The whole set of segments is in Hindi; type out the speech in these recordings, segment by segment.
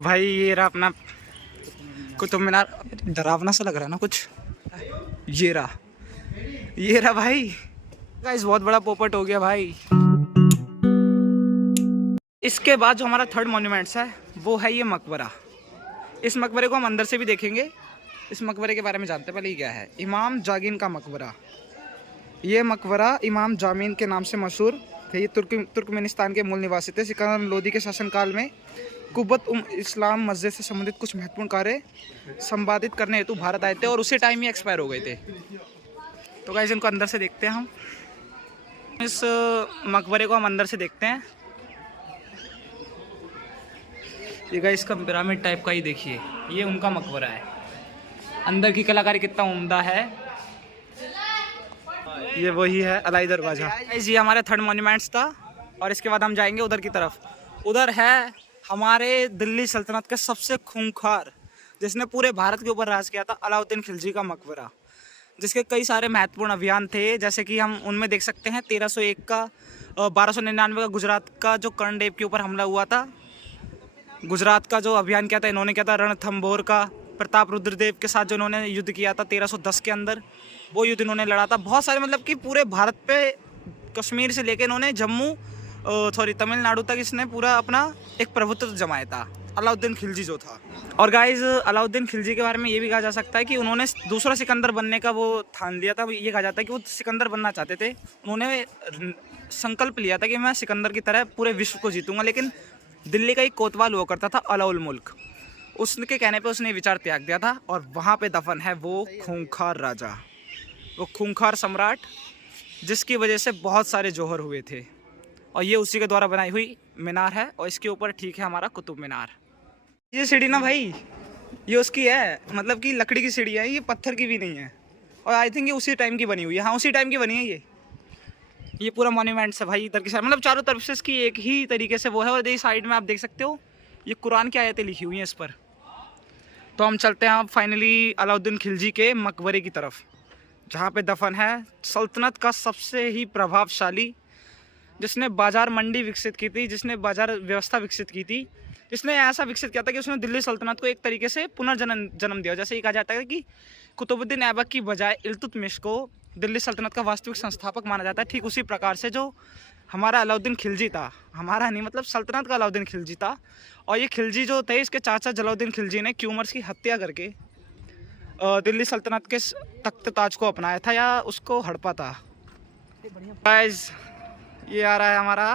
भाई ये रहा अपना कुतुब मीनार। डरावना सा लग रहा है ना कुछ। ये रहा भाई। गाइस बहुत बड़ा पोपट हो गया भाई। इसके बाद जो हमारा थर्ड मॉन्यूमेंट्स है वो है ये मकबरा। इस मकबरे को हम अंदर से भी देखेंगे। इस मकबरे के बारे में जानते हैं। पहले ये क्या है, इमाम जागिन का मकबरा। ये मकबरा इमाम जामिन के नाम से मशहूर थे। ये तुर्कमेनिस्तान के मूल निवासी थे। सिकंदर लोदी के शासनकाल में कुब्बत इस्लाम मस्जिद से संबंधित कुछ महत्वपूर्ण कार्य संपादित करने हेतु भारत आए थे और उसी टाइम ही एक्सपायर हो गए थे। तो गाइस इनको अंदर से देखते हैं हम। इस मकबरे को हम अंदर से देखते हैं। ये गाइस का पिरामिड टाइप का ही देखिए, ये उनका मकबरा है। अंदर की कलाकारी कितना उम्दा है। ये वही है अलाई दरवाजा। गाइस ये हमारे थर्ड मॉन्यूमेंट्स था और इसके बाद हम जाएंगे उधर की तरफ। उधर है हमारे दिल्ली सल्तनत का सबसे खूंखार, जिसने पूरे भारत के ऊपर राज किया था, अलाउद्दीन खिलजी का मकबरा, जिसके कई सारे महत्वपूर्ण अभियान थे। जैसे कि हम उनमें देख सकते हैं 1301 का 1299 का गुजरात का जो कर्णदेव के ऊपर हमला हुआ था। गुजरात का जो अभियान किया था इन्होंने किया था। रणथंभौर का प्रताप रुद्रदेव के साथ जो इन्होंने युद्ध किया था 1310 के अंदर, वो युद्ध इन्होंने लड़ा था। बहुत सारे मतलब कि पूरे भारत पे कश्मीर से लेकर इन्होंने तमिलनाडु तक इसने पूरा अपना एक प्रभुत्व जमाया था, अलाउद्दीन खिलजी जो था। और गाइज अलाउद्दीन खिलजी के बारे में ये भी कहा जा सकता है कि उन्होंने दूसरा सिकंदर बनने का वो ठान लिया था। ये कहा जाता है कि वो सिकंदर बनना चाहते थे। उन्होंने संकल्प लिया था कि मैं सिकंदर की तरह पूरे विश्व को जीतूंगा। लेकिन दिल्ली का एक कोतवाल हुआ करता था अलाउल मुल्क, उसके कहने पे उसने विचार त्याग दिया था। और वहाँ पे दफन है वो खूंखार राजा, वो खूंखार सम्राट, जिसकी वजह से बहुत सारे जौहर हुए थे। और ये उसी के द्वारा बनाई हुई मीनार है। और इसके ऊपर ठीक है हमारा कुतुब मीनार। ये सीढ़ी ना भाई, ये उसकी है, मतलब कि लकड़ी की सीढ़ी है, ये पत्थर की भी नहीं है। और आई थिंक ये उसी टाइम की बनी हुई है। हाँ उसी टाइम की बनी है ये पूरा मॉन्यूमेंट्स है भाई। इधर की साइड मतलब चारों तरफ से इसकी एक ही तरीके से वो है। और ये साइड में आप देख सकते हो ये कुरान की आयतें लिखी हुई हैं इस पर। तो हम चलते हैं अब फाइनली अलाउद्दीन खिलजी के मकबरे की तरफ, जहाँ पे दफन है सल्तनत का सबसे ही प्रभावशाली, जिसने बाजार मंडी विकसित की थी, जिसने बाजार व्यवस्था विकसित की थी, जिसने ऐसा विकसित किया था कि उसने दिल्ली सल्तनत को एक तरीके से पुनर्जन्म दिया। जैसे ये कहा जाता है कि कुतुबुद्दीन ऐबक की बजाय इल्तुतमिश को दिल्ली सल्तनत का वास्तविक संस्थापक माना जाता है। ठीक उसी प्रकार से जो हमारा अलाउद्दीन खिलजी था, हमारा नहीं मतलब सल्तनत का अलाउद्दीन खिलजी था। और ये खिलजी जो थे, इसके चाचा जलालुद्दीन खिलजी ने क्यूमर्स की हत्या करके दिल्ली सल्तनत के तख्त ताज को अपनाया था या उसको हड़पा था। गाइस ये आ रहा है हमारा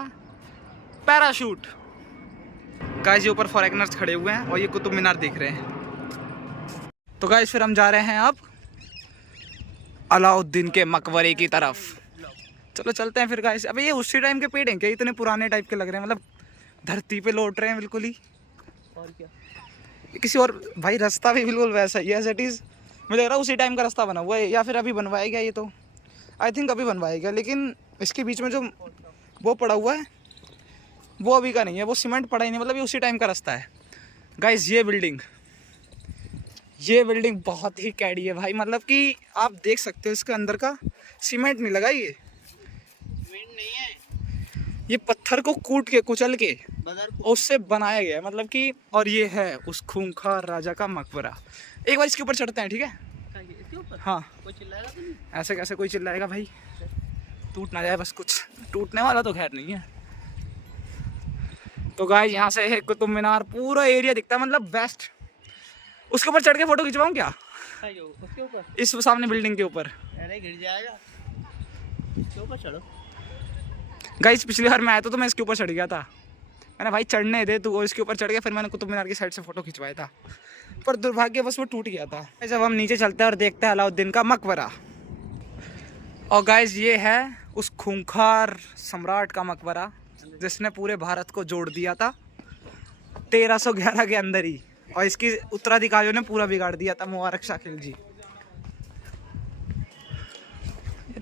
पैराशूट। गाइस ये ऊपर फॉरेनर्स खड़े हुए हैं और ये कुतुब मीनार देख रहे हैं। तो गाइस फिर हम जा रहे हैं अब अलाउद्दीन के मकबरे की तरफ। चलो चलते हैं फिर गाइस। अबे ये उसी टाइम के पेड़ हैं क्या? इतने पुराने टाइप के लग रहे हैं, मतलब धरती पे लौट रहे हैं बिल्कुल ही। और क्या किसी और भाई, रास्ता भी बिल्कुल वैसा ही है एज इट इज़। मुझे लग रहा है उसी टाइम का रास्ता बना हुआ है, या फिर अभी बनवाया गया। ये तो आई थिंक अभी बनवाया गया, लेकिन इसके बीच में जो वो पड़ा हुआ है वो अभी का नहीं है, वो सीमेंट पड़ा ही नहीं, मतलब ये उसी टाइम का रास्ता है। गाइस ये बिल्डिंग बहुत ही कैडी है भाई। मतलब कि आप देख सकते हो इसके अंदर का सीमेंट नहीं लगा, ये सीमेंट नहीं है, ये पत्थर को कूट के कुचल के उससे बनाया गया है, मतलब कि। और ये है उस खूंखार राजा का मकबरा। एक बार इसके ऊपर चढ़ते हैं, ठीक है? हाँ कोई चिल्लाएगा तो नहीं? ऐसे कैसे कोई चिल्लाएगा भाई, टूट ना जाए बस। कुछ टूटने वाला तो खैर नहीं है। तो गाइस यहाँ से कुतुब मीनार पूरा एरिया दिखता है, मतलब बेस्ट। उसके ऊपर चढ़ के फोटो खिंचवाऊँ क्या? उसके ऊपर, इस सामने बिल्डिंग के ऊपर? अरे गिर जाएगा, इसके ऊपर चढ़ो। गाइस पिछली बार मैं आया तो मैं इसके ऊपर चढ़ गया था। मैंने भाई चढ़ने दे तू, इसके ऊपर चढ़ गया। फिर मैंने कुतुब मीनार की साइड से फोटो खिंचवाया था, पर दुर्भाग्यवश वो टूट गया था। जब हम नीचे चलते हैं और देखते हैं अलाउद्दीन का मकबरा। और गाइस ये है उस खूंखार सम्राट का मकबरा, जिसने पूरे भारत को जोड़ दिया था 1311 के अंदर ही। और इसकी उत्तराधिकारियों ने पूरा बिगाड़ दिया था, मुबारक शाह खिलजी।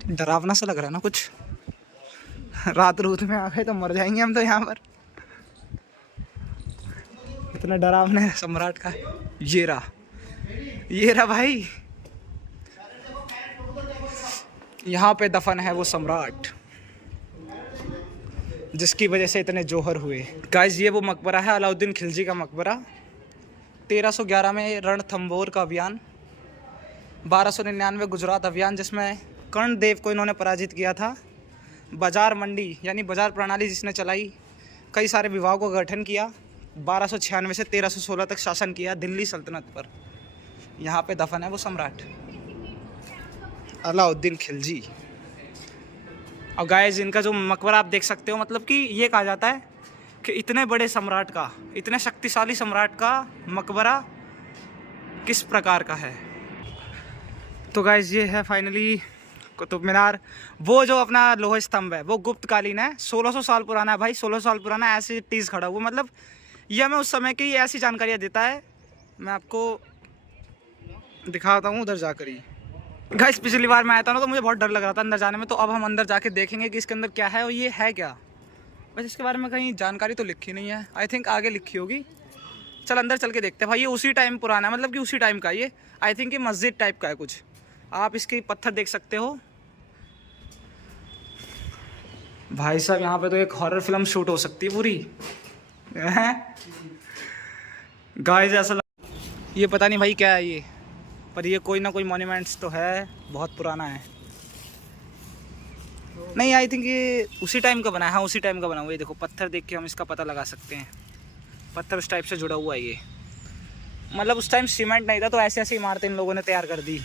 डरावना सा लग रहा है ना कुछ। रात रूत में आ गए तो मर जाएंगे हम तो यहाँ पर। इतना डरावना है सम्राट का। ये रहा भाई, यहाँ पे दफन है वो सम्राट जिसकी वजह से इतने जौहर हुए। गाइस ये वो मकबरा है अलाउद्दीन खिलजी का मकबरा, 1311 में रणथंभौर का अभियान, 1299 गुजरात अभियान जिसमें कर्णदेव को इन्होंने पराजित किया था, बाजार मंडी यानी बाजार प्रणाली जिसने चलाई, कई सारे विभागों का गठन किया, 1296 से 1316 तक शासन किया दिल्ली सल्तनत पर। यहाँ पे दफन है वो सम्राट अलाउद्दीन खिलजी। और गाइस इनका जो मकबरा आप देख सकते हो, मतलब कि ये कहा जाता है कि इतने बड़े सम्राट का, इतने शक्तिशाली सम्राट का मकबरा किस प्रकार का है। तो गाइस ये है फाइनली कुतुब मीनार। वो जो अपना लोहा स्तंभ है वो गुप्तकालीन है, 1600 साल पुराना है भाई, 1600 साल पुराना ऐसे टीज खड़ा हुआ। मतलब ये हमें उस समय की ऐसी जानकारियाँ देता है। मैं आपको दिखाता हूँ उधर जाकर ही। गाइस पिछली बार मैं आया था ना तो मुझे बहुत डर लग रहा था अंदर जाने में, तो अब हम अंदर जाके देखेंगे कि इसके अंदर क्या है और ये है क्या। बस इसके बारे में कहीं जानकारी तो लिखी नहीं है, आई थिंक आगे लिखी होगी। चल अंदर चल के देखते हैं भाई। ये उसी टाइम पुराना है, मतलब कि उसी टाइम का ये आई थिंक ये मस्जिद टाइप का है कुछ। आप इसके पत्थर देख सकते हो भाई साहब। यहाँ पे तो एक हॉरर फिल्म शूट हो सकती है पूरी। गाइस ऐसा ये पता नहीं भाई क्या है ये, पर ये कोई ना कोई मॉन्यूमेंट्स तो है, बहुत पुराना है। नहीं आई थिंक ये उसी टाइम का बना है। हाँ उसी टाइम का बना हुआ है। देखो पत्थर देख के हम इसका पता लगा सकते हैं, पत्थर उस टाइप से जुड़ा हुआ है ये। मतलब उस टाइम सीमेंट नहीं था तो ऐसी ऐसी इमारतें इन लोगों ने तैयार कर दी।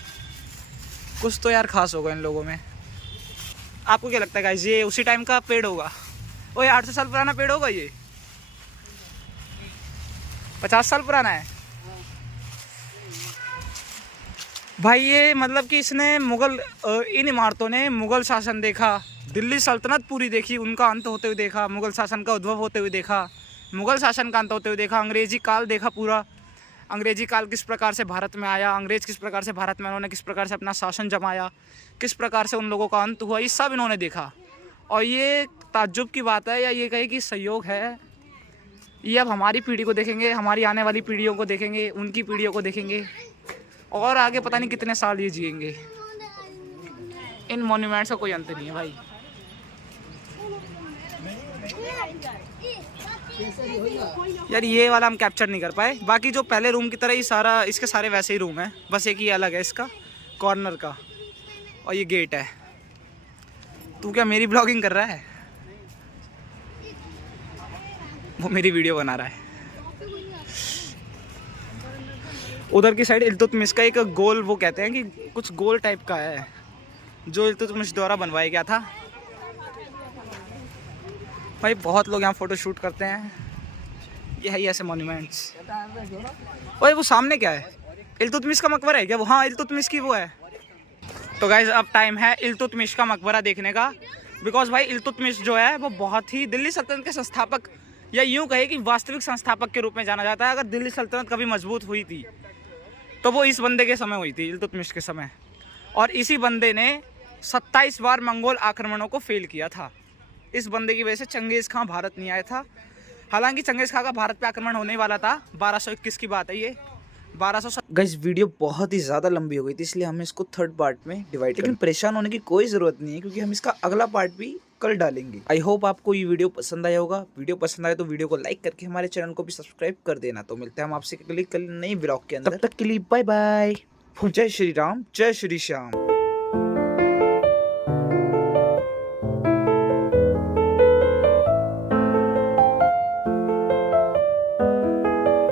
कुछ तो यार खास होगा इन लोगों में। आपको क्या लगता है गाइस ये उसी टाइम का पेड़ होगा? ओए 800 साल पुराना पेड़ होगा ये? 50 साल पुराना है भाई ये। मतलब कि इसने मुगल, इन इमारतों ने मुगल शासन देखा, दिल्ली सल्तनत पूरी देखी, उनका अंत होते हुए देखा, मुगल शासन का उद्भव होते हुए देखा, मुगल शासन का अंत होते हुए देखा, अंग्रेजी काल देखा पूरा। अंग्रेजी काल किस प्रकार से भारत में आया, अंग्रेज किस प्रकार से भारत में उन्होंने किस प्रकार से अपना शासन जमाया, किस प्रकार से उन लोगों का अंत हुआ, ये सब इन्होंने देखा। और ये ताज्जुब की बात है या ये कहे कि संयोग है, ये अब हमारी पीढ़ी को देखेंगे, हमारी आने वाली पीढ़ियों को देखेंगे, उनकी पीढ़ियों को देखेंगे, और आगे पता नहीं कितने साल ये जिएंगे। इन मॉन्यूमेंट्स का कोई अंत नहीं है भाई। यार ये वाला हम कैप्चर नहीं कर पाए। बाकी जो पहले रूम की तरह ही सारा, इसके सारे वैसे ही रूम है, बस एक ही अलग है इसका कॉर्नर का। और ये गेट है। तू क्या मेरी ब्लॉगिंग कर रहा है? वो मेरी वीडियो बना रहा है। उधर की साइड इल्तुतमिश का एक गोल, वो कहते हैं कि कुछ गोल टाइप का है जो इल्तुतमिश द्वारा बनवाया गया था। भाई बहुत लोग यहाँ फोटो शूट करते हैं। ये है ऐसे मॉन्यूमेंट्स। ओए वो सामने क्या है? इल्तुतमिश का मकबरा है क्या वो? हाँ इल्तुतमिश की वो है। तो गाइज अब टाइम है इल्तुतमिश का मकबरा देखने का। बिकॉज भाई इल्तुतमिश जो है वो बहुत ही दिल्ली सल्तनत के संस्थापक, या यूँ कहे कि वास्तविक संस्थापक के रूप में जाना जाता है। अगर दिल्ली सल्तनत कभी मजबूत हुई थी तो वो इस बंदे के समय हुई थी, इल्तुतमिश के समय। और इसी बंदे ने 27 बार मंगोल आक्रमणों को फेल किया था। इस बंदे की वजह से चंगेज़ खां भारत नहीं आया था। हालांकि चंगेज़ खां का भारत पे आक्रमण होने वाला था, 1221 की बात है ये। 1200। गाइस वीडियो बहुत ही ज़्यादा लंबी हो गई थी, इसलिए हमें इसको 3rd पार्ट में डिवाइड। लेकिन परेशान होने की कोई ज़रूरत नहीं है क्योंकि हम इसका अगला पार्ट भी कल डालेंगे। आई होप आपको ये वीडियो पसंद आया होगा। वीडियो पसंद आए तो वीडियो को लाइक करके हमारे चैनल को भी सब्सक्राइब कर देना। तो मिलते हैं हम आपसे कल नई ब्लॉग के अंदर। तब तक के लिए बाय बाय। जय श्री राम, जय श्री श्याम।